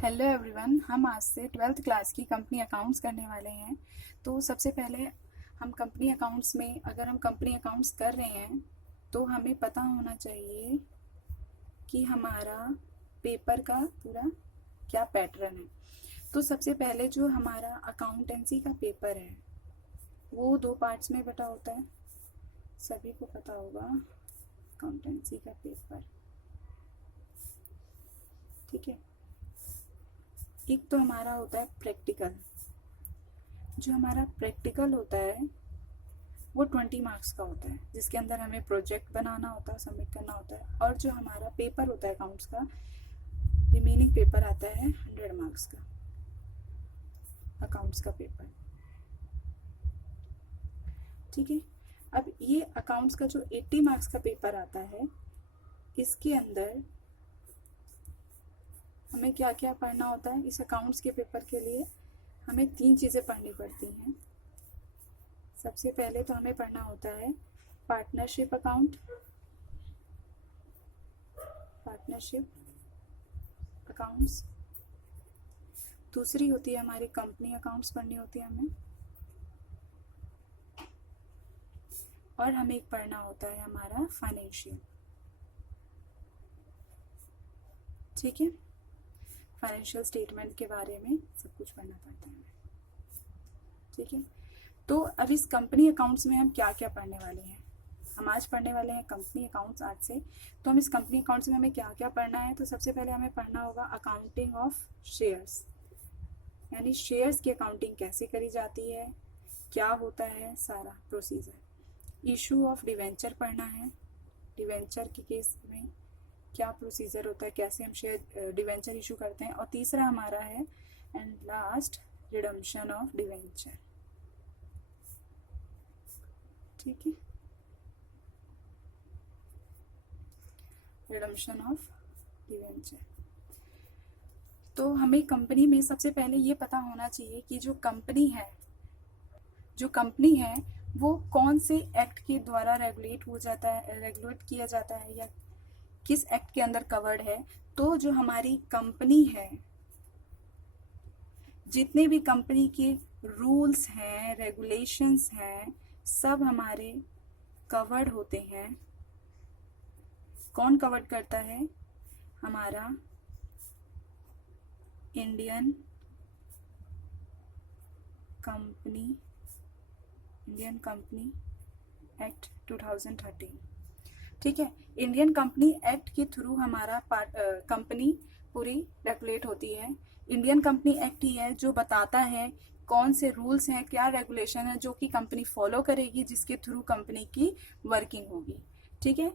Hello everyone, हम आज से 12th क्लास की कंपनी अकाउंट्स करने वाले हैं। तो सबसे पहले हम कंपनी अकाउंट्स में अगर हम कंपनी अकाउंट्स कर रहे हैं तो हमें पता होना चाहिए कि हमारा पेपर का पूरा क्या पैटर्न है। तो सबसे पहले जो हमारा अकाउंटेंसी का पेपर है वो 2 पार्ट्स में बटा होता है, सभी को पता होगा। अकाउंटेंसी का पेपर, ठीक है। एक तो हमारा होता है प्रैक्टिकल। जो हमारा प्रैक्टिकल होता है वो 20 मार्क्स का होता है, जिसके अंदर हमें प्रोजेक्ट बनाना होता है, सबमिट करना होता है। और जो हमारा पेपर होता है अकाउंट्स का, रिमेनिंग पेपर आता है 100 मार्क्स का, अकाउंट्स का पेपर, ठीक है। अब ये अकाउंट्स का जो 80 मार्क्स का पेपर आता है, इसके अंदर हमें क्या क्या पढ़ना होता है। इस अकाउंट्स के पेपर के लिए हमें 3 चीज़ें पढ़नी पड़ती हैं। सबसे पहले तो हमें पढ़ना होता है पार्टनरशिप अकाउंट, पार्टनरशिप अकाउंट्स। दूसरी होती है हमारी कंपनी अकाउंट्स पढ़नी होती है हमें। और हमें एक पढ़ना होता है हमारा फाइनेंशियल, ठीक है। फाइनेंशियल स्टेटमेंट के बारे में सब कुछ पढ़ना पड़ता है, ठीक है। तो अब इस कंपनी अकाउंट्स में हम क्या क्या पढ़ने वाले हैं। हम आज पढ़ने वाले हैं कंपनी अकाउंट्स आज से। तो हम इस कंपनी अकाउंट्स में हमें क्या क्या पढ़ना है। तो सबसे पहले हमें पढ़ना होगा अकाउंटिंग ऑफ शेयर्स, यानी शेयर्स की अकाउंटिंग कैसे करी जाती है, क्या होता है सारा प्रोसीजर। इशू ऑफ डिवेंचर पढ़ना है, डिवेंचर के केस में क्या प्रोसीजर होता है, कैसे हम शेयर डिवेंचर इशू करते हैं। और तीसरा हमारा है and last redemption of debenture, ठीक है। Redemption of debenture. तो हमें कंपनी में सबसे पहले ये पता होना चाहिए कि जो कंपनी है वो कौन से एक्ट के द्वारा रेगुलेट किया जाता है या किस एक्ट के अंदर कवर्ड है। तो जो हमारी कंपनी है, जितने भी कंपनी के रूल्स हैं, रेगुलेशंस हैं, सब हमारे कवर्ड होते हैं। कौन कवर्ड करता है? हमारा इंडियन कंपनी एक्ट 2013, ठीक है। इंडियन कंपनी एक्ट के थ्रू हमारा कंपनी पूरी रेगुलेट होती है। इंडियन कंपनी एक्ट ही है जो बताता है कौन से रूल्स हैं, क्या रेगुलेशन है जो कि कंपनी फॉलो करेगी, जिसके थ्रू कंपनी की वर्किंग होगी, ठीक है।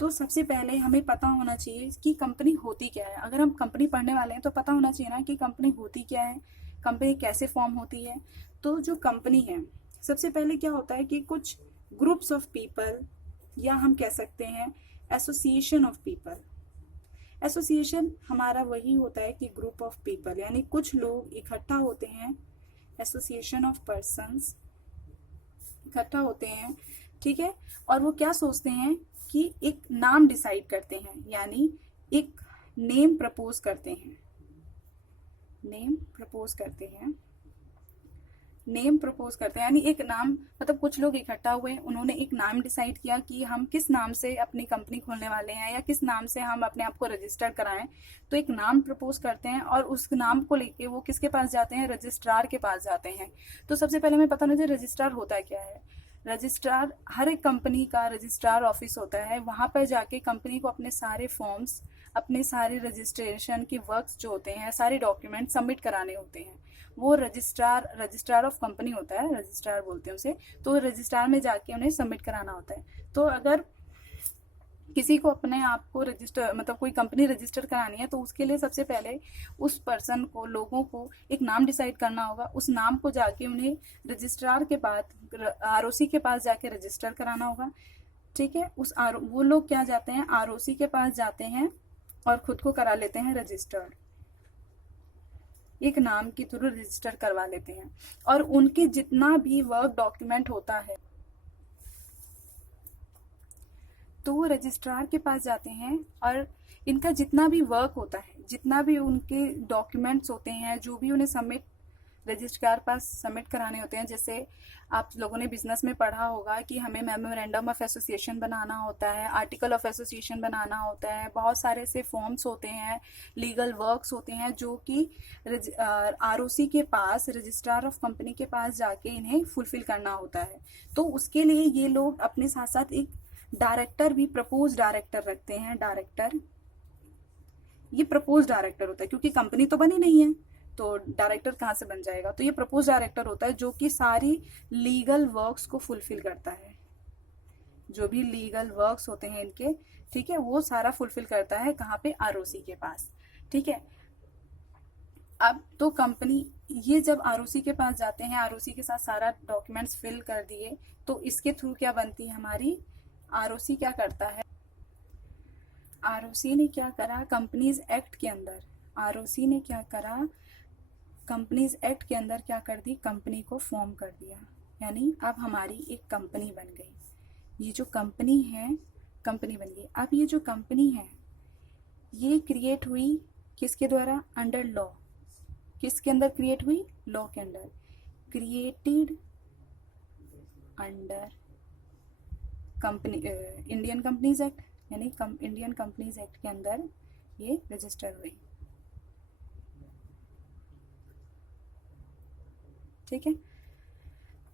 तो सबसे पहले हमें पता होना चाहिए कि कंपनी होती क्या है। अगर हम कंपनी पढ़ने वाले हैं तो पता होना चाहिए ना कि कंपनी होती क्या है, कंपनी कैसे फॉर्म होती है। तो जो कंपनी है, सबसे पहले क्या होता है कि कुछ ग्रुप्स ऑफ पीपल, या हम कह सकते हैं एसोसिएशन ऑफ पीपल। एसोसिएशन हमारा वही होता है कि ग्रुप ऑफ पीपल, यानी कुछ लोग इकट्ठा होते हैं। एसोसिएशन ऑफ पर्सन्स इकट्ठा होते हैं, ठीक है। और वो क्या सोचते हैं कि एक नाम डिसाइड करते हैं, यानी एक नेम प्रपोज करते हैं। नेम प्रपोज करते हैं यानी एक नाम, मतलब कुछ लोग इकट्ठा हुए, उन्होंने एक नाम डिसाइड किया कि हम किस नाम से अपनी कंपनी खोलने वाले हैं या किस नाम से हम अपने आप को रजिस्टर कराएं। तो एक नाम प्रपोज करते हैं और उस नाम को लेके वो किसके पास जाते हैं? रजिस्ट्रार के पास जाते हैं। तो सबसे पहले हमें पता होना चाहिए रजिस्ट्रार होता क्या है। रजिस्ट्रार, हर एक कंपनी का रजिस्ट्रार ऑफिस होता है। वहाँ पर जाके कंपनी को अपने सारे फॉर्म्स, अपने सारे रजिस्ट्रेशन के वर्क्स जो होते हैं, सारे डॉक्यूमेंट सबमिट कराने होते हैं। वो रजिस्ट्रार ऑफ कंपनी होता है, रजिस्ट्रार बोलते हैं उसे। तो रजिस्ट्रार में जाके उन्हें सबमिट कराना होता है। तो अगर किसी को अपने आप को कोई कंपनी रजिस्टर करानी है तो उसके लिए सबसे पहले उस पर्सन को, लोगों को एक नाम डिसाइड करना होगा। उस नाम को जाके उन्हें रजिस्ट्रार के पास, आरओसी के पास जाके रजिस्टर कराना होगा, ठीक है। वो लोग क्या जाते हैं? आरओसी के पास जाते हैं और खुद को करा लेते हैं रजिस्टर्ड, एक नाम के थ्रू रजिस्टर करवा लेते हैं। और उनके जितना भी वर्क डॉक्यूमेंट होता है तो वो रजिस्ट्रार के पास जाते हैं और इनका जितना भी वर्क होता है, जितना भी उनके डॉक्यूमेंट्स होते हैं, जो भी उन्हें सबमिट रजिस्ट्रार पास सबमिट कराने होते हैं, जैसे आप लोगों ने बिजनेस में पढ़ा होगा कि हमें मेमोरेंडम ऑफ एसोसिएशन बनाना होता है, आर्टिकल ऑफ एसोसिएशन बनाना होता है, बहुत सारे ऐसे फॉर्म्स होते हैं, लीगल वर्क्स होते हैं जो कि आरओसी के पास, रजिस्ट्रार ऑफ कंपनी के पास जाके इन्हें फुलफिल करना होता है। तो उसके लिए ये लोग अपने साथ साथ एक डायरेक्टर भी, प्रपोज डायरेक्टर रखते हैं। डायरेक्टर, ये प्रपोज डायरेक्टर होता है क्योंकि कंपनी तो बनी नहीं है, तो डायरेक्टर कहाँ से बन जाएगा, तो ये प्रपोज डायरेक्टर होता है जो कि सारी लीगल वर्क्स को फुलफिल करता है। जो भी लीगल वर्क्स होते हैं इनके, ठीक है, वो सारा फुलफिल करता है कहाँ पे, आरओसी के पास, ठीक है। अब तो कंपनी, ये जब आरओसी के पास जाते हैं, आरओसी के साथ सारा डॉक्यूमेंट्स फिल कर दिए, तो इसके थ्रू क्या बनती है हमारी, आरओसी क्या करता है, आरओसी ने क्या करा, कंपनीज एक्ट के अंदर, आरओसी ने क्या करा, कंपनीज एक्ट के अंदर क्या कर दी, कंपनी को फॉर्म कर दिया। यानी अब हमारी एक कंपनी बन गई। ये जो कंपनी है, कंपनी बन गई। अब ये जो कंपनी है ये क्रिएट हुई किसके द्वारा, अंडर लॉ। किसके अंदर क्रिएट हुई, लॉ के अंदर, created under company Indian companies act, यानी इंडियन कंपनीज एक्ट के अंदर ये रजिस्टर हुई, ठीक है।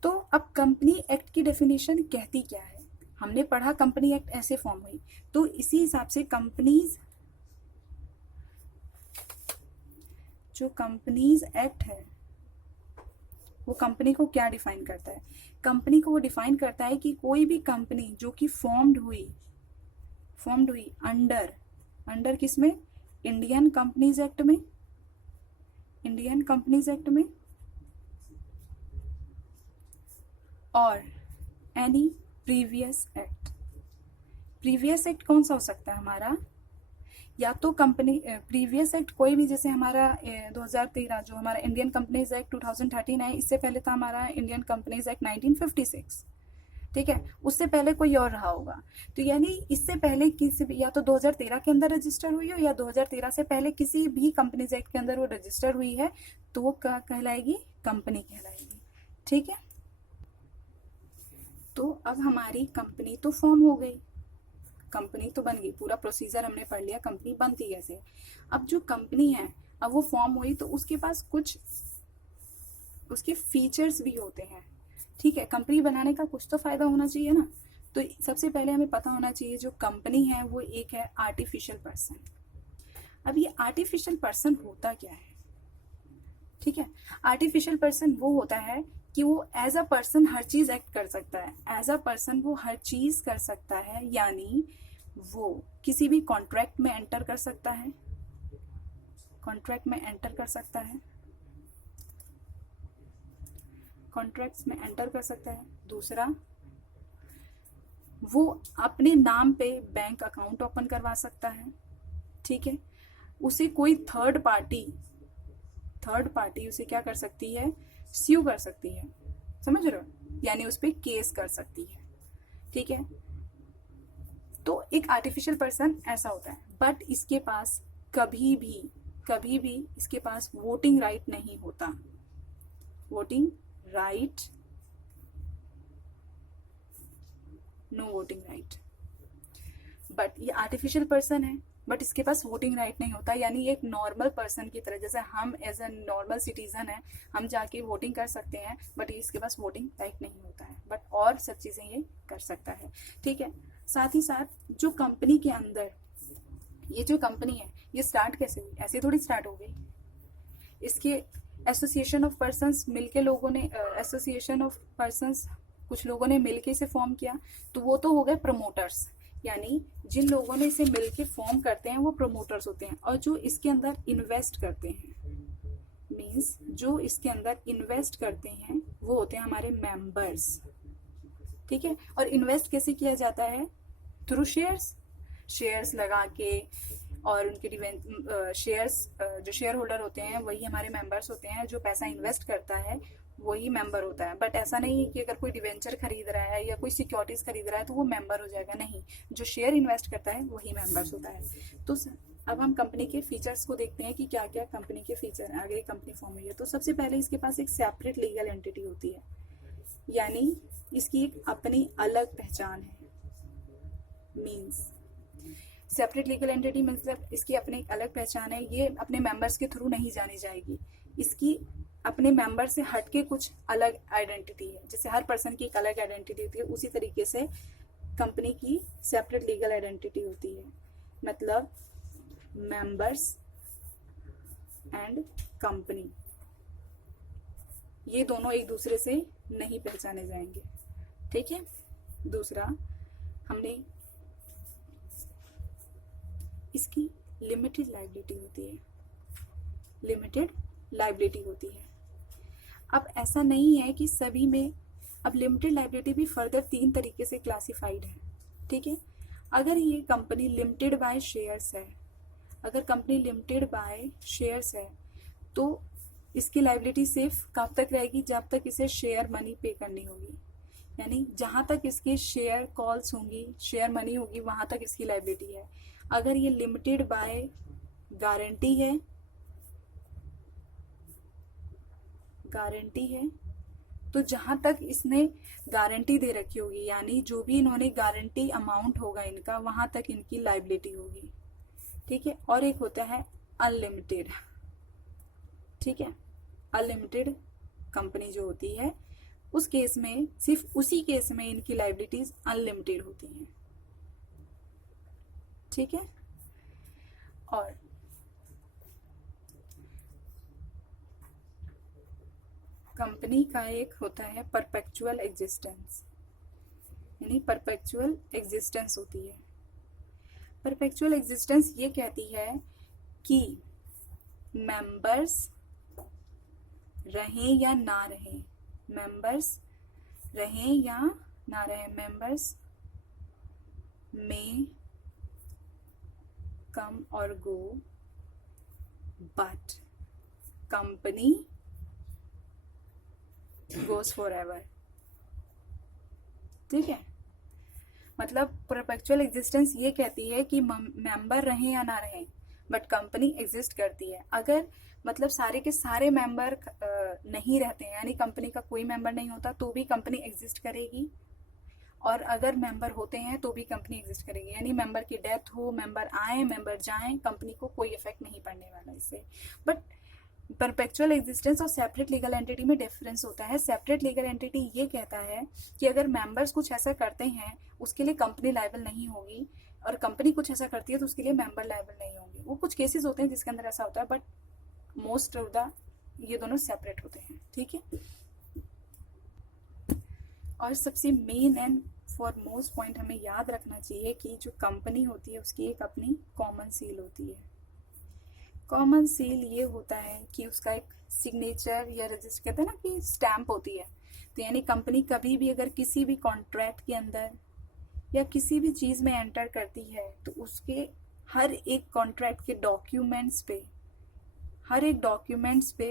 तो अब कंपनी एक्ट की डेफिनेशन कहती क्या है, हमने पढ़ा कंपनी एक्ट ऐसे फॉर्म हुई, तो इसी हिसाब से कंपनीज, जो कंपनीज एक्ट है वो कंपनी को क्या डिफाइन करता है, कंपनी को वो डिफाइन करता है कि कोई भी कंपनी जो कि फॉर्म्ड हुई अंडर किसमें, इंडियन कंपनीज एक्ट में, इंडियन कंपनीज एक्ट में, और any previous act. Previous act कौन सा हो सकता है हमारा, या तो कंपनी प्रीवियस एक्ट कोई भी, जैसे हमारा 2013 जो हमारा इंडियन कंपनीज एक्ट 2013 है, इससे पहले था हमारा इंडियन कंपनीज एक्ट 1956, ठीक है, उससे पहले कोई और रहा होगा। तो यानी इससे पहले किसी भी, या तो 2013 के अंदर रजिस्टर हुई हो, या 2013 से पहले किसी भी कंपनीज एक्ट के अंदर वो रजिस्टर हुई है, तो वो क्या कहलाएगी, कंपनी कहलाएगी, ठीक है। तो अब हमारी कंपनी तो फॉर्म हो गई, कंपनी तो बन गई, पूरा प्रोसीजर हमने पढ़ लिया कंपनी बनती कैसे। अब जो कंपनी है, अब वो फॉर्म हुई तो उसके पास कुछ उसके फीचर्स भी होते हैं, ठीक है। कंपनी बनाने का कुछ तो फायदा होना चाहिए ना, तो सबसे पहले हमें पता होना चाहिए जो कंपनी है वो एक है आर्टिफिशियल पर्सन। अब ये आर्टिफिशियल पर्सन होता क्या है, ठीक है। आर्टिफिशियल पर्सन वो होता है कि वो एज अ पर्सन हर चीज एक्ट कर सकता है, एज अ पर्सन वो हर चीज कर सकता है, यानी वो किसी भी कॉन्ट्रैक्ट में एंटर कर सकता है, कॉन्ट्रैक्ट में एंटर कर सकता है, कॉन्ट्रैक्ट्स में एंटर कर सकता है। दूसरा, वो अपने नाम पे बैंक अकाउंट ओपन करवा सकता है, ठीक है। उसे कोई थर्ड पार्टी उसे क्या कर सकती है, स्यू कर सकती है, समझ रहे हो, यानी उस पर केस कर सकती है, ठीक है। तो एक आर्टिफिशियल पर्सन ऐसा होता है, बट इसके पास कभी भी इसके पास वोटिंग राइट नहीं होता, voting right, no voting right. But ये आर्टिफिशियल पर्सन है, बट इसके पास वोटिंग राइट नहीं होता, यानी एक नॉर्मल पर्सन की तरह, जैसे हम एज ए नॉर्मल सिटीजन है, हम जाके वोटिंग कर सकते हैं, बट इसके पास वोटिंग राइट नहीं होता है, बट और सब चीजें ये कर सकता है, ठीक है। साथ ही साथ जो कंपनी के अंदर, ये जो कंपनी है ये स्टार्ट कैसे हुई, ऐसे थोड़ी स्टार्ट हो गई, इसके एसोसिएशन ऑफ पर्संस मिलके लोगों ने, एसोसिएशन ऑफ पर्संस कुछ लोगों ने मिलके इसे फॉर्म किया, तो वो तो हो गए प्रमोटर्स, यानी जिन लोगों ने इसे मिलके फॉर्म करते हैं वो प्रमोटर्स होते हैं, और जो इसके अंदर इन्वेस्ट करते हैं, मींस जो इसके अंदर इन्वेस्ट करते हैं वो होते हैं हमारे मेंबर्स, ठीक है। और इन्वेस्ट कैसे किया जाता है, थ्रू शेयर्स लगा के, और उनके शेयर्स, जो शेयर होल्डर होते हैं वही हमारे मेंबर्स होते हैं, जो पैसा इन्वेस्ट करता है वही मेंबर होता है। बट ऐसा नहीं है कि अगर कोई डिवेंचर खरीद रहा है या कोई सिक्योरिटीज खरीद रहा है तो वो मेंबर हो जाएगा, नहीं, जो शेयर इन्वेस्ट करता है वही मेंबर्स होता है। तो अब हम कंपनी के फीचर्स को देखते हैं कि क्या क्या कंपनी के फीचर हैं अगर ये कंपनी फॉर्म हुई है। तो सबसे पहले इसके पास एक सेपरेट लीगल एंटिटी होती है, यानी इसकी एक अपनी अलग पहचान है। मीन्स सेपरेट लीगल एंटिटी मतलब इसकी अपनी एक अलग पहचान है, ये अपने मेंबर्स के थ्रू नहीं जानी जाएगी, इसकी अपने मेंबर से हटके कुछ अलग आइडेंटिटी है। जैसे हर पर्सन की एक अलग आइडेंटिटी होती है, उसी तरीके से कंपनी की सेपरेट लीगल आइडेंटिटी होती है। मतलब मेंबर्स एंड कंपनी ये दोनों एक दूसरे से नहीं पहचाने जाएंगे, ठीक है। दूसरा, हमने इसकी लिमिटेड लायबिलिटी होती है, लिमिटेड लायबिलिटी होती है। अब ऐसा नहीं है कि सभी में, अब लिमिटेड लायबिलिटी भी फर्दर 3 तरीके से क्लासिफाइड है, ठीक है। अगर ये कंपनी लिमिटेड बाय शेयर्स है, अगर कंपनी लिमिटेड बाय शेयर्स है तो इसकी लायबिलिटी सिर्फ कब तक रहेगी, जब तक इसे शेयर मनी पे करनी होगी, यानी जहां तक इसके शेयर कॉल्स होंगी, शेयर मनी होगी, वहां तक इसकी लायबिलिटी है। अगर ये लिमिटेड बाय गारंटी है, गारंटी है तो जहां तक इसने गारंटी दे रखी होगी, यानी जो भी इन्होंने गारंटी अमाउंट होगा इनका, वहां तक इनकी लायबिलिटी होगी, ठीक है। और एक होता है अनलिमिटेड, ठीक है। अनलिमिटेड कंपनी जो होती है उस केस में, सिर्फ उसी केस में इनकी लायबिलिटीज अनलिमिटेड होती हैं, ठीक है। और कंपनी का एक होता है परपेचुअल एग्जिस्टेंस, यानी परपेचुअल एग्जिस्टेंस होती है। परपेचुअल एग्जिस्टेंस ये कहती है कि मेंबर्स रहें या ना रहें, मेंबर्स रहें या ना रहें, मेंबर्स में कम और go but company goes for ever, ठीक है। मतलब परपेचुअल एग्जिस्टेंस ये कहती है कि मेंबर रहें या ना रहें बट कंपनी एग्जिस्ट करती है। अगर मतलब सारे के सारे मेंबर नहीं रहते हैं, यानी कंपनी का कोई मेंबर नहीं होता तो भी कंपनी एग्जिस्ट करेगी, और अगर मेंबर होते हैं तो भी कंपनी एग्जिस्ट करेगी, यानी मेंबर की डेथ हो, मेंबर आए मेंबर जाएं, कंपनी को कोई इफेक्ट नहीं पड़ने वाला इससे। बट परपेचुअल एग्जिस्टेंस और सेपरेट लीगल एंटिटी में डिफरेंस होता है। सेपरेट लीगल एंटिटी ये कहता है कि अगर मेंबर्स कुछ ऐसा करते हैं उसके लिए कंपनी लायबल नहीं होगी, और कंपनी कुछ ऐसा करती है तो उसके लिए मेंबर लायबल नहीं होंगे। वो कुछ केसेस होते हैं जिसके अंदर ऐसा होता है, बट मोस्ट ऑफ द ये दोनों सेपरेट होते हैं, ठीक है। और सबसे मेन एंड फॉरमोस्ट पॉइंट हमें याद रखना चाहिए कि जो कंपनी होती है उसकी एक अपनी कॉमन सील होती है। कॉमन सील ये होता है कि उसका एक सिग्नेचर या रजिस्टर, कहते हैं ना कि स्टैंप होती है। तो यानी कंपनी कभी भी अगर किसी भी कॉन्ट्रैक्ट के अंदर या किसी भी चीज़ में एंटर करती है तो उसके हर एक कॉन्ट्रैक्ट के डॉक्यूमेंट्स पे, हर एक डॉक्यूमेंट्स पे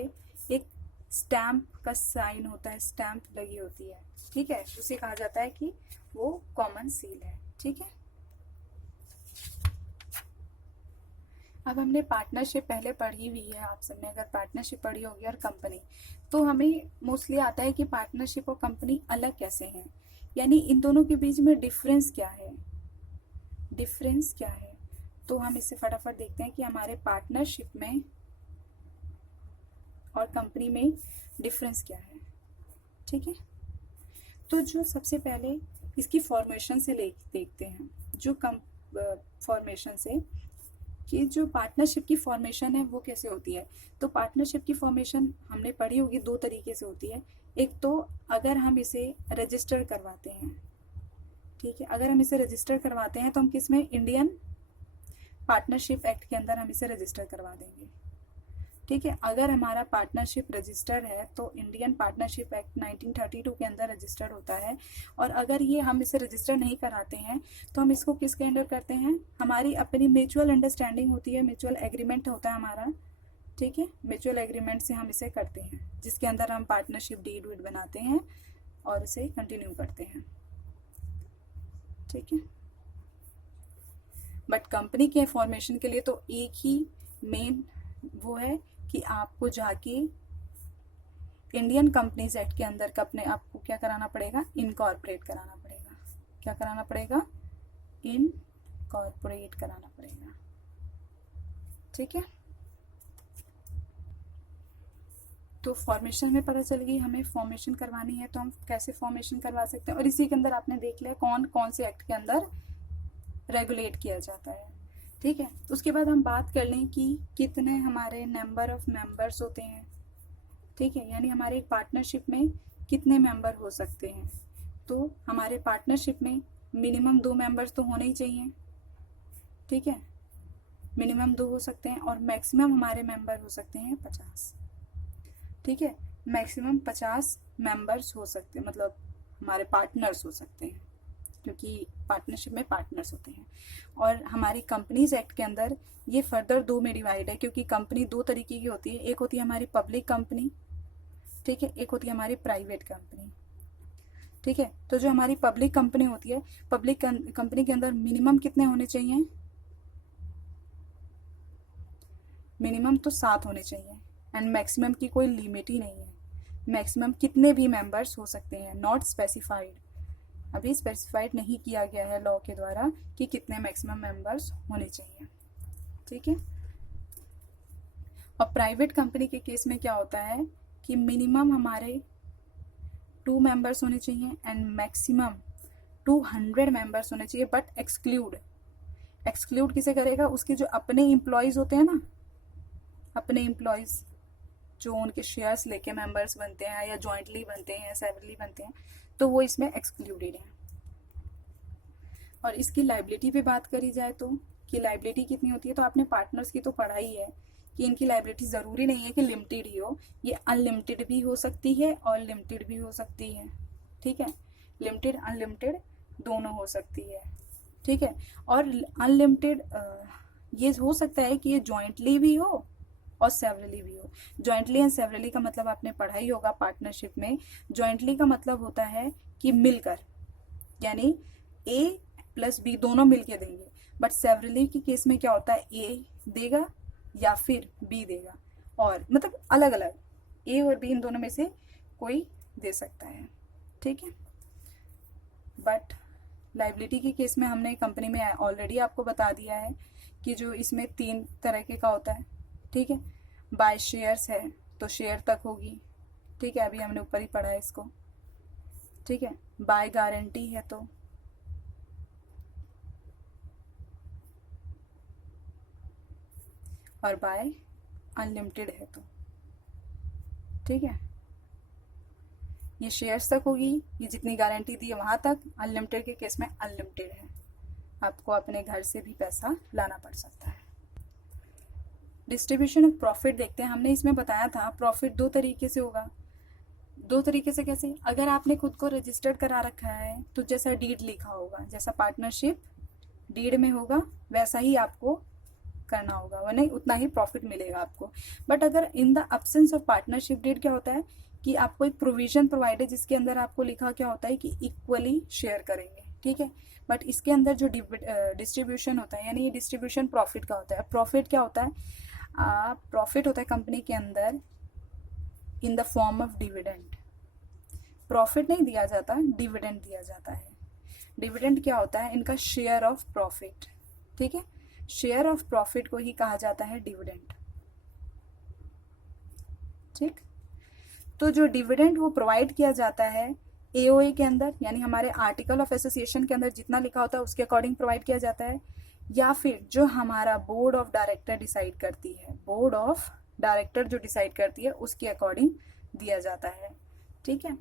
एक स्टैंप का साइन होता है, स्टैंप लगी होती है, ठीक है। उसे कहा जाता है कि वो कॉमन सील है, ठीक है। अब हमने पार्टनरशिप पहले पढ़ी हुई है, आप सबने अगर पार्टनरशिप पढ़ी होगी और कंपनी, तो हमें मोस्टली आता है कि पार्टनरशिप और कंपनी अलग कैसे हैं, यानी इन दोनों के बीच में डिफरेंस क्या है, डिफरेंस क्या है। तो हम इसे फटाफट देखते हैं कि हमारे पार्टनरशिप में और कंपनी में डिफरेंस क्या है, ठीक है। तो जो सबसे पहले इसकी फॉर्मेशन से देखते हैं, जो फॉर्मेशन से कि जो पार्टनरशिप की फॉर्मेशन है वो कैसे होती है। तो पार्टनरशिप की फॉर्मेशन हमने पढ़ी होगी 2 तरीके से होती है। एक तो अगर हम इसे रजिस्टर करवाते हैं, ठीक है, अगर हम इसे रजिस्टर करवाते हैं तो हम किस में, इंडियन पार्टनरशिप एक्ट के अंदर हम इसे रजिस्टर करवा देंगे, ठीक है। अगर हमारा पार्टनरशिप रजिस्टर है तो इंडियन पार्टनरशिप एक्ट 1932 के अंदर रजिस्टर होता है। और अगर ये हम इसे रजिस्टर नहीं कराते हैं तो हम इसको किसके अंडर करते हैं, हमारी अपनी म्यूचुअल अंडरस्टैंडिंग होती है, म्यूचुअल एग्रीमेंट होता है हमारा, ठीक है। म्यूचुअल एग्रीमेंट से हम इसे करते हैं, जिसके अंदर हम पार्टनरशिप डीड वीड बनाते हैं और इसे कंटिन्यू करते हैं, ठीक है। बट कंपनी के फॉर्मेशन के लिए तो एक ही मेन वो है कि आपको जाके इंडियन कंपनीज एक्ट के अंदर का अपने आपको क्या कराना पड़ेगा, इनकॉर्पोरेट कराना पड़ेगा। क्या कराना पड़ेगा, इनकॉर्पोरेट कराना पड़ेगा। ठीक है, तो फॉर्मेशन हमें पता चल गई, हमें फॉर्मेशन करवानी है तो हम कैसे फॉर्मेशन करवा सकते हैं, और इसी के अंदर आपने देख लिया कौन कौन से एक्ट के अंदर रेगुलेट किया जाता है। ठीक है, उसके बाद हम बात कर लें कि कितने हमारे नंबर ऑफ मेंबर्स होते हैं। ठीक है, यानी हमारे एक पार्टनरशिप में कितने मेंबर हो सकते हैं। तो हमारे पार्टनरशिप में मिनिमम 2 मेंबर्स तो होने ही चाहिए। ठीक है, मिनिमम 2 हो सकते हैं और मैक्सिमम हमारे मेंबर हो सकते हैं 50। ठीक है, मैक्सिमम 50 मेंबर्स हो सकते हैं, मतलब हमारे पार्टनर्स हो सकते हैं, क्योंकि पार्टनरशिप में पार्टनर्स होते हैं। और हमारी कंपनीज एक्ट के अंदर ये फर्दर 2 में डिवाइड है, क्योंकि कंपनी 2 तरीके की होती है। एक होती है हमारी पब्लिक कंपनी, ठीक है, एक होती है हमारी प्राइवेट कंपनी। ठीक है, तो जो हमारी पब्लिक कंपनी होती है, पब्लिक कंपनी के अंदर मिनिमम कितने होने चाहिए, मिनिमम तो 7 होने चाहिए, एंड मैक्सिमम की कोई लिमिट ही नहीं है। मैक्सिमम कितने भी मेंबर्स हो सकते हैं, नॉट स्पेसिफाइड, अभी स्पेसिफाइड नहीं किया गया है लॉ के द्वारा कि कितने मैक्सिमम मेंबर्स होने चाहिए। ठीक है, और प्राइवेट कंपनी के केस में क्या होता है कि मिनिमम हमारे 2 मेंबर्स होने चाहिए एंड मैक्सिमम 200 मेंबर्स होने चाहिए। बट एक्सक्लूड किसे करेगा, उसके जो अपने एम्प्लॉयज होते हैं ना, अपने एम्प्लॉयज जो उनके शेयर्स लेके मेंबर्स बनते हैं या जॉइंटली बनते हैं या सेवरली बनते हैं, तो वो इसमें एक्सक्लूडेड है। और इसकी लाइबिलिटी पे बात करी जाए तो कि लाइबिलिटी कितनी होती है, तो आपने पार्टनर्स की तो पढ़ा ही है कि इनकी लाइबिलिटी ज़रूरी नहीं है कि लिमिटेड ही हो, ये अनलिमिटेड भी हो सकती है और लिमिटेड भी हो सकती है। ठीक है, लिमिटेड अनलिमिटेड दोनों हो सकती है। ठीक है, और अनलिमिटेड ये हो सकता है कि ये जॉइंटली भी हो और सेवरली भी हो। जॉइंटली एंड सेवरली का मतलब आपने पढ़ा ही होगा पार्टनरशिप में। जॉइंटली का मतलब होता है कि मिलकर, यानी ए प्लस बी दोनों मिलके देंगे। बट सेवरली के केस में क्या होता है, ए देगा या फिर बी देगा, और मतलब अलग अलग ए और बी इन दोनों में से कोई दे सकता है। ठीक है, बट लाइबिलिटी के केस में हमने कंपनी में ऑलरेडी आपको बता दिया है कि जो इसमें 3 तरह का होता है। ठीक है, बाय शेयर्स है तो शेयर तक होगी। ठीक है, अभी हमने ऊपर ही पढ़ा है इसको। ठीक है, बाय गारंटी है तो, और बाय अनलिमिटेड है तो। ठीक है, ये शेयर्स तक होगी, ये जितनी गारंटी दी है वहां तक। अनलिमिटेड के केस में अनलिमिटेड है, आपको अपने घर से भी पैसा लाना पड़ सकता है। डिस्ट्रीब्यूशन ऑफ प्रॉफिट देखते हैं। हमने इसमें बताया था प्रॉफिट 2 तरीके से होगा। 2 तरीके से कैसे, अगर आपने खुद को रजिस्टर्ड करा रखा है तो जैसा डीड लिखा होगा, जैसा पार्टनरशिप डीड में होगा वैसा ही आपको करना होगा, वरना उतना ही प्रॉफिट मिलेगा आपको। बट अगर in the absence of partnership deed क्या होता है कि आपको एक प्रोविजन प्रोवाइड है जिसके अंदर आपको लिखा क्या होता है कि इक्वली शेयर करेंगे। ठीक है, बट इसके अंदर जो डिस्ट्रीब्यूशन होता है, यानी ये डिस्ट्रीब्यूशन प्रॉफिट का होता है। प्रॉफिट क्या होता है, प्रॉफिट होता है कंपनी के अंदर in the form of dividend. Profit नहीं दिया जाता, डिविडेंड दिया जाता है। डिविडेंड क्या होता है, इनका शेयर ऑफ प्रॉफिट। ठीक है, शेयर ऑफ प्रॉफिट को ही कहा जाता है डिविडेंड। ठीक, तो जो डिविडेंड वो प्रोवाइड किया जाता है एओए के अंदर, यानी हमारे आर्टिकल ऑफ एसोसिएशन के अंदर जितना लिखा होता है उसके अकॉर्डिंग प्रोवाइड किया जाता है, या फिर जो हमारा बोर्ड ऑफ डायरेक्टर डिसाइड करती है, बोर्ड ऑफ डायरेक्टर जो डिसाइड करती है उसके अकॉर्डिंग दिया जाता है। ठीक है,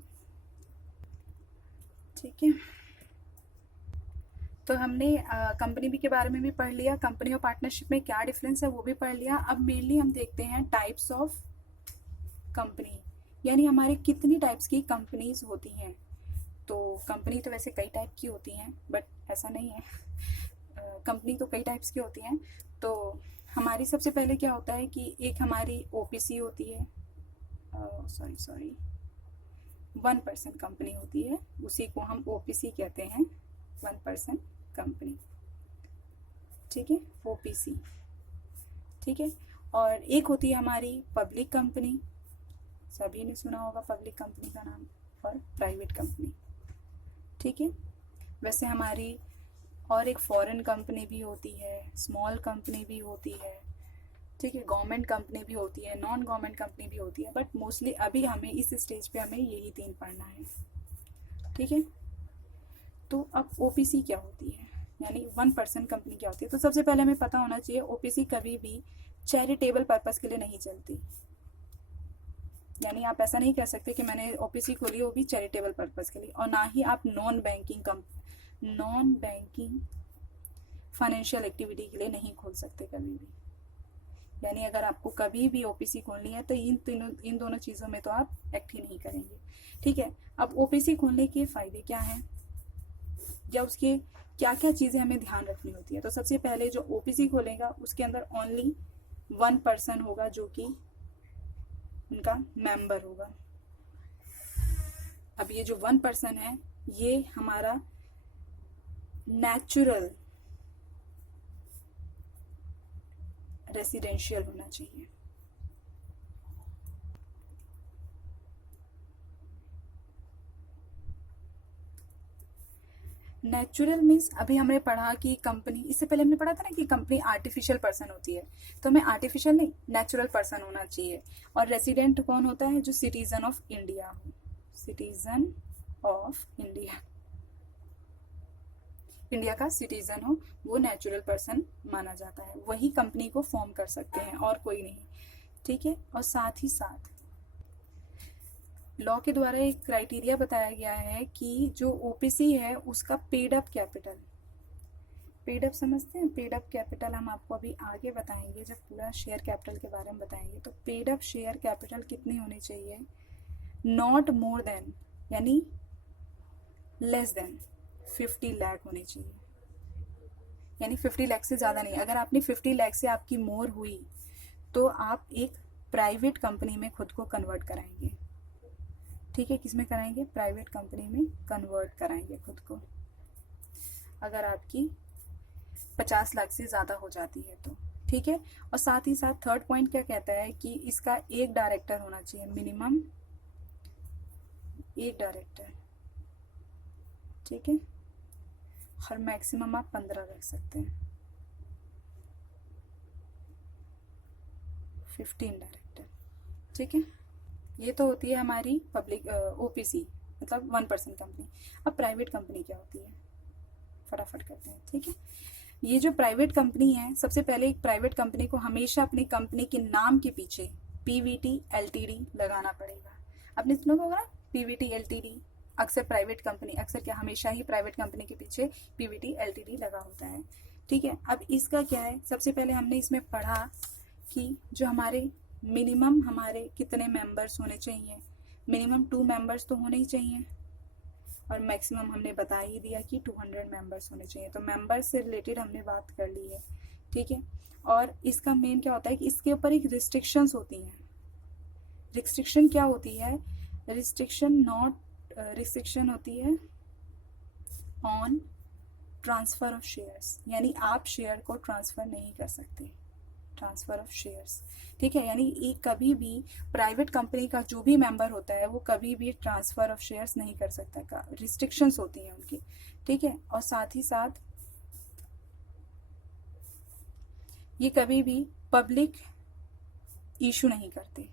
ठीक है, तो हमने कंपनी भी के बारे में भी पढ़ लिया, कंपनी और पार्टनरशिप में क्या डिफरेंस है वो भी पढ़ लिया। अब मेनली हम देखते हैं टाइप्स ऑफ कंपनी, यानी हमारे कितनी टाइप्स की कंपनीज होती हैं। तो कंपनी तो वैसे कई टाइप की होती हैं, बट ऐसा नहीं है, कंपनी तो कई टाइप्स की होती हैं। तो हमारी सबसे पहले क्या होता है कि एक हमारी ओपीसी होती है, सॉरी 1% कंपनी होती है, उसी को हम ओपीसी कहते हैं, 1% कंपनी। ठीक है, ओपीसी, ठीक है। और एक होती है हमारी पब्लिक कंपनी, सभी ने सुना होगा पब्लिक कंपनी का नाम, और प्राइवेट कंपनी, ठीक है। वैसे हमारी और एक फॉरेन कंपनी भी होती है, स्मॉल कंपनी भी होती है, ठीक है, गवर्नमेंट कंपनी भी होती है, नॉन गवर्नमेंट कंपनी भी होती है, बट मोस्टली अभी हमें इस स्टेज पे हमें यही 3 पढ़ना है, ठीक है। तो अब ओपीसी क्या होती है, यानी 1% कंपनी क्या होती है। तो सबसे पहले हमें पता होना चाहिए ओपीसी कभी भी चैरिटेबल पर्पस के लिए नहीं चलती, यानी आप ऐसा नहीं कह सकते कि मैंने ओपीसी खोली वो भी चैरिटेबल पर्पस के लिए, और ना ही आप नॉन बैंकिंग फाइनेंशियल एक्टिविटी के लिए नहीं खोल सकते कभी भी। यानी अगर आपको कभी भी ओपीसी खोलनी है तो इन दोनों चीज़ों में तो आप एक्ट ही नहीं करेंगे, ठीक है। अब ओपीसी खोलने के फायदे क्या हैं या उसके क्या क्या चीज़ें हमें ध्यान रखनी होती है। तो सबसे पहले जो ओपीसी खोलेगा उसके अंदर ओनली 1 पर्सन होगा जो कि उनका मेंबर होगा। अब ये जो 1 पर्सन है ये हमारा नेचुरल रेसिडेंशियल होना चाहिए। नेचुरल मीन्स अभी हमने पढ़ा कि कंपनी, इससे पहले हमने पढ़ा था ना कि कंपनी आर्टिफिशियल पर्सन होती है, तो हमें आर्टिफिशियल नहीं नेचुरल पर्सन होना चाहिए। और रेसिडेंट कौन होता है, जो सिटीजन ऑफ इंडिया हो, सिटीजन ऑफ इंडिया, इंडिया का सिटीजन हो, वो नेचुरल पर्सन माना जाता है, वही कंपनी को फॉर्म कर सकते हैं और कोई नहीं, ठीक है। और साथ ही साथ लॉ के द्वारा एक क्राइटेरिया बताया गया है कि जो ओपीसी है उसका paid up capital, paid up समझते हैं, पेड अप कैपिटल हम आपको अभी आगे बताएंगे जब पूरा शेयर कैपिटल के बारे में बताएंगे। तो पेड अप शेयर कैपिटल कितनी होनी चाहिए, नॉट मोर देन, यानी लेस देन 50 लाख होनी चाहिए, यानी 50 लाख से ज़्यादा नहीं। अगर आपने 50 लाख से आपकी मोर हुई तो आप एक प्राइवेट कंपनी में खुद को कन्वर्ट कराएंगे, ठीक है। किसमें कराएंगे, प्राइवेट कंपनी में कन्वर्ट कराएंगे खुद को, अगर आपकी 50 लाख से ज़्यादा हो जाती है तो, ठीक है। और साथ ही साथ थर्ड पॉइंट क्या कहता है कि इसका एक डायरेक्टर होना चाहिए, मिनिमम एक डायरेक्टर, ठीक है। और मैक्सिमम आप 15 रख सकते हैं, 15 डायरेक्टर, ठीक है। ये तो होती है हमारी पब्लिक ओपीसी, मतलब 1% कंपनी। अब प्राइवेट कंपनी क्या होती है, फटाफट करते हैं, ठीक है। ये जो प्राइवेट कंपनी है, सबसे पहले एक प्राइवेट कंपनी को हमेशा अपनी कंपनी के नाम के पीछे पीवीटी एलटीडी लगाना पड़ेगा। आपने सुना होगा ना पीवीटी एलटीडी, अक्सर प्राइवेट कंपनी, अक्सर क्या, हमेशा ही प्राइवेट कंपनी के पीछे पीवीटी एलटीडी लगा होता है, ठीक है। अब इसका क्या है, सबसे पहले हमने इसमें पढ़ा कि जो हमारे मिनिमम हमारे कितने मेंबर्स होने चाहिए, मिनिमम 2 मेंबर्स तो होने ही चाहिए, और मैक्सिमम हमने बता ही दिया कि 200 मेंबर्स होने चाहिए। तो मेंबर्स से रिलेटेड हमने बात कर ली है, ठीक है। और इसका मेन क्या होता है कि इसके ऊपर एक रिस्ट्रिक्शंस होती हैं। रिस्ट्रिक्शन क्या होती है, रिस्ट्रिक्शन होती है ऑन ट्रांसफर ऑफ शेयर्स, यानी आप शेयर को ट्रांसफर नहीं कर सकते, ट्रांसफर ऑफ शेयर्स, ठीक है। यानी एक कभी भी प्राइवेट कंपनी का जो भी मेंबर होता है वो कभी भी ट्रांसफर ऑफ शेयर्स नहीं कर सकता, का रिस्ट्रिक्शंस होती हैं उनकी, ठीक है। और साथ ही साथ ये कभी भी पब्लिक इशू नहीं करते।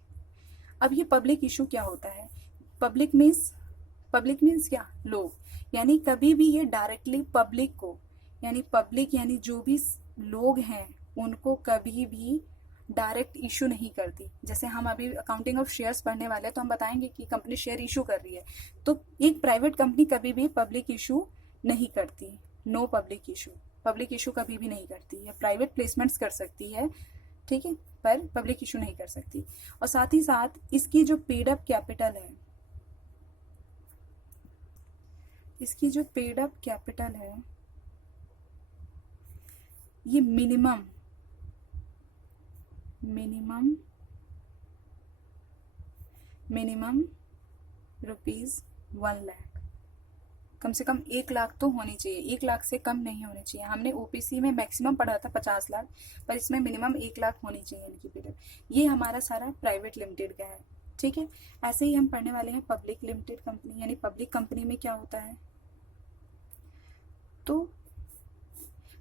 अब ये पब्लिक इशू क्या होता है, पब्लिक मीन्स क्या, लोग, यानी कभी भी ये डायरेक्टली पब्लिक को, यानी पब्लिक यानी जो भी लोग हैं उनको कभी भी डायरेक्ट इशू नहीं करती। जैसे हम अभी अकाउंटिंग ऑफ शेयर्स पढ़ने वाले हैं तो हम बताएंगे कि कंपनी शेयर इशू कर रही है, तो एक प्राइवेट कंपनी कभी भी पब्लिक इशू नहीं करती, नो पब्लिक इशू कभी भी नहीं करती है। प्राइवेट प्लेसमेंट्स कर सकती है, ठीक है, पर पब्लिक इशू नहीं कर सकती। और साथ ही साथ इसकी जो पेड अप कैपिटल है, इसकी जो पेड अप कैपिटल है ये मिनिमम रुपीज 1 लाख, कम से कम 1 लाख तो होनी चाहिए, 1 लाख से कम नहीं होनी चाहिए। हमने ओपीसी में मैक्सिमम पढ़ा था 50 लाख, पर इसमें मिनिमम 1 लाख होनी चाहिए इनकी पीरियड। ये हमारा सारा प्राइवेट लिमिटेड का है, ठीक है। ऐसे ही हम पढ़ने वाले हैं पब्लिक लिमिटेड कंपनी, यानी पब्लिक कंपनी में क्या होता है। तो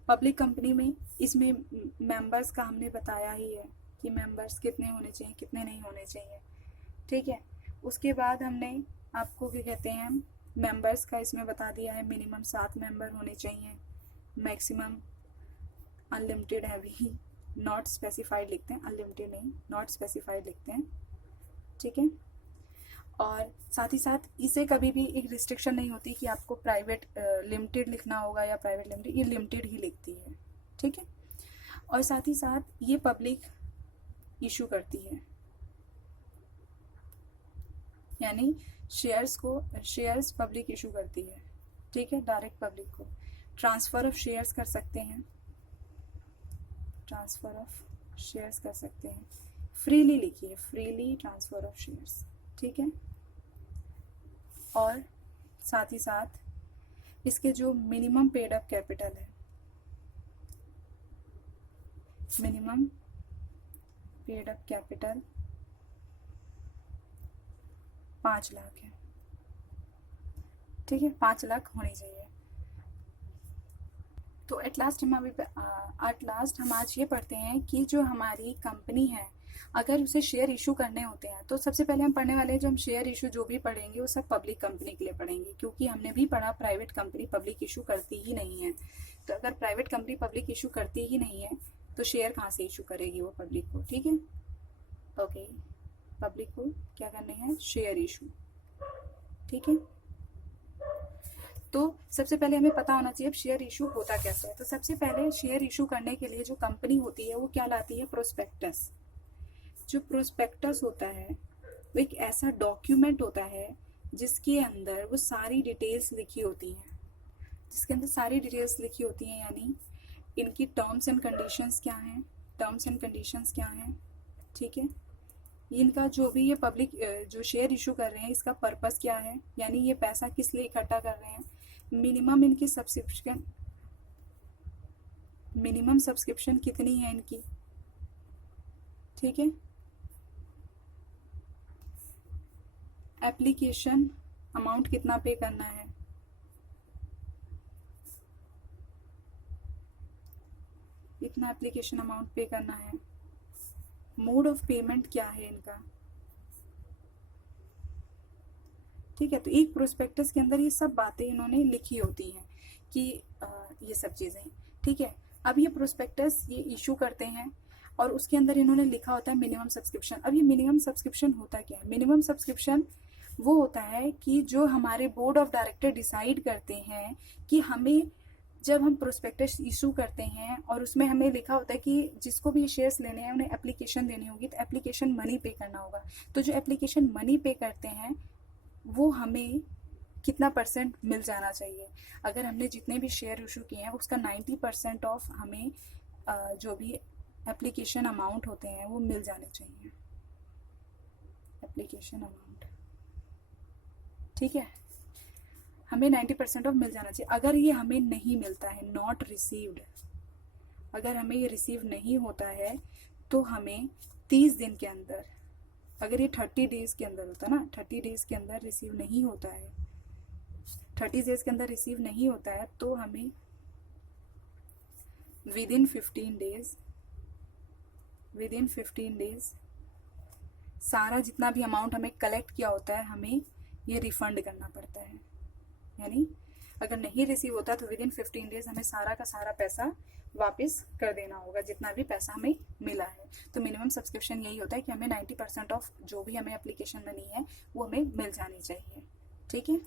पब्लिक कंपनी में इसमें मेंबर्स का हमने बताया ही है कि मेंबर्स कितने होने चाहिए कितने नहीं होने चाहिए, ठीक है। उसके बाद हमने आपको क्या कहते हैं मेंबर्स का इसमें बता दिया है, मिनिमम 7 मेंबर होने चाहिए, मैक्सिमम अनलिमिटेड है भी, नॉट स्पेसिफाइड लिखते हैं, अनलिमिटेड नहीं नॉट स्पेसिफाइड लिखते हैं, ठीक है। और साथ ही साथ इसे कभी भी एक रिस्ट्रिक्शन नहीं होती कि आपको प्राइवेट लिमिटेड लिखना होगा या प्राइवेट लिमिटेड, ये लिमिटेड ही लिखती है, ठीक है। और साथ ही साथ ये पब्लिक इशू करती है, यानी शेयर्स पब्लिक इशू करती है, ठीक है। डायरेक्ट पब्लिक को ट्रांसफर ऑफ शेयर्स कर सकते हैं, ट्रांसफर ऑफ शेयर्स कर सकते हैं, फ्रीली लिखिए, फ्रीली ट्रांसफर ऑफ शेयर्स, ठीक है। और साथ ही साथ इसके जो मिनिमम पेड अप कैपिटल है, minimum paid up capital 5 lakh है, ठीक है, 5 लाख होनी चाहिए। तो एट लास्ट हम आज ये पढ़ते हैं कि जो हमारी कंपनी है अगर उसे शेयर इशू करने होते हैं, तो सबसे पहले हम पढ़ने वाले हैं जो हम शेयर इशू जो भी पढ़ेंगे वो सब पब्लिक कंपनी के लिए पढ़ेंगे, क्योंकि हमने भी पढ़ा प्राइवेट कंपनी पब्लिक इशू करती ही नहीं है। तो अगर प्राइवेट कंपनी पब्लिक इशू करती ही नहीं है तो शेयर कहाँ से इशू करेगी वो पब्लिक को, ठीक है। ओके, पब्लिक को क्या करने हैं, शेयर इशू, ठीक है। तो सबसे पहले हमें पता होना चाहिए शेयर इशू होता कैसे है। तो सबसे पहले शेयर इशू करने के लिए जो कंपनी होती है वो क्या लाती है, प्रोस्पेक्टस। जो प्रोस्पेक्टस होता है वो एक ऐसा डॉक्यूमेंट होता है जिसके अंदर वो सारी डिटेल्स लिखी होती हैं, जिसके अंदर सारी डिटेल्स लिखी होती हैं, यानी इनकी टर्म्स एंड कंडीशंस क्या हैं, टर्म्स एंड कंडीशंस क्या हैं, ठीक है। इनका जो भी ये पब्लिक जो शेयर इशू कर रहे हैं इसका पर्पस क्या है, यानी ये पैसा किस लिए इकट्ठा कर रहे हैं, मिनिमम इनकी मिनिमम सब्सक्रिप्शन कितनी है इनकी, ठीक है। एप्लीकेशन अमाउंट कितना पे करना है, इतना एप्लीकेशन अमाउंट पे करना है, मोड ऑफ पेमेंट क्या है इनका, ठीक है। तो एक प्रोस्पेक्टस के अंदर ये सब बातें इन्होंने लिखी होती हैं कि ये सब चीज़ें, ठीक है। अब ये प्रोस्पेक्टस ये इशू करते हैं और उसके अंदर इन्होंने लिखा होता है मिनिमम सब्सक्रिप्शन। अब ये मिनिमम सब्सक्रिप्शन होता क्या है, मिनिमम सब्सक्रिप्शन वो होता है कि जो हमारे बोर्ड ऑफ डायरेक्टर डिसाइड करते हैं कि हमें, जब हम प्रोस्पेक्टस इशू करते हैं और उसमें हमें लिखा होता है कि जिसको भी शेयर्स लेने हैं उन्हें एप्लीकेशन देनी होगी, तो एप्लीकेशन मनी पे करना होगा। तो जो एप्लीकेशन मनी पे करते हैं वो हमें कितना % मिल जाना चाहिए। अगर हमने जितने भी शेयर इशू किए हैं उसका 90% ऑफ हमें जो भी एप्लीकेशन अमाउंट होते हैं वो मिल जाने चाहिए, एप्लीकेशन अमाउंट, ठीक है। हमें 90% ऑफ मिल जाना चाहिए। अगर ये हमें नहीं मिलता है, नॉट रिसीव्ड, अगर हमें ये रिसीव नहीं होता है तो हमें 30 दिन के अंदर, अगर ये 30 डेज के अंदर होता ना, 30 डेज के अंदर रिसीव नहीं होता है, 30 डेज के अंदर रिसीव नहीं होता है तो हमें विदिन 15 डेज सारा जितना भी अमाउंट हमें कलेक्ट किया होता है हमें ये रिफंड करना पड़ता है। यानी अगर नहीं रिसीव होता तो विदिन 15 डेज हमें सारा का सारा पैसा वापस कर देना होगा, जितना भी पैसा हमें मिला है। तो मिनिमम सब्सक्रिप्शन यही होता है कि हमें 90% ऑफ जो भी हमें एप्लीकेशन मनी है वो हमें मिल जानी चाहिए, ठीक है।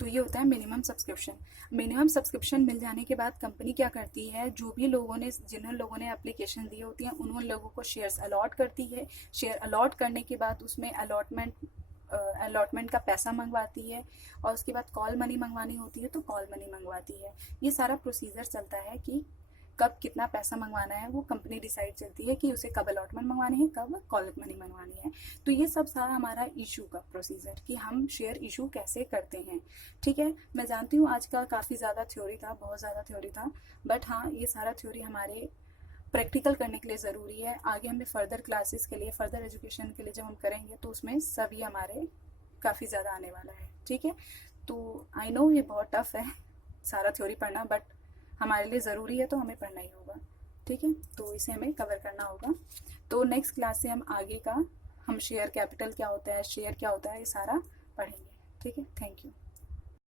तो ये होता है मिनिमम सब्सक्रिप्शन। मिनिमम सब्सक्रिप्शन मिल जाने के बाद कंपनी क्या करती है, जो भी लोगों ने, जिन लोगों ने एप्लीकेशन दी होती है उन लोगों को शेयर्स अलॉट करती है। शेयर अलॉट करने के बाद उसमें अलॉटमेंट का पैसा मंगवाती है और उसके बाद कॉल मनी मंगवानी होती है तो कॉल मनी मंगवाती है। ये सारा प्रोसीजर चलता है कि कब कितना पैसा मंगवाना है वो कंपनी डिसाइड करती है कि उसे कब अलॉटमेंट मंगवानी है, कब कॉलेज मनी मंगवानी है। तो ये सब सारा हमारा इशू का प्रोसीजर कि हम शेयर इशू कैसे करते हैं। ठीक है, मैं जानती हूँ आज का काफ़ी ज़्यादा थ्योरी था, बहुत ज़्यादा थ्योरी था, बट हाँ ये सारा थ्योरी हमारे प्रैक्टिकल करने के लिए ज़रूरी है। आगे हमें फर्दर क्लासेस के लिए, फर्दर एजुकेशन के लिए जब हम करेंगे तो उसमें सभी हमारे काफ़ी ज़्यादा आने वाला है। ठीक है, तो आई नो ये बहुत टफ है सारा थ्योरी पढ़ना, बट हमारे लिए ज़रूरी है तो हमें पढ़ना ही होगा। ठीक है, तो इसे हमें कवर करना होगा। तो नेक्स्ट क्लास से हम आगे का, हम शेयर कैपिटल क्या होता है, शेयर क्या होता है, ये सारा पढ़ेंगे। ठीक है, थैंक यू।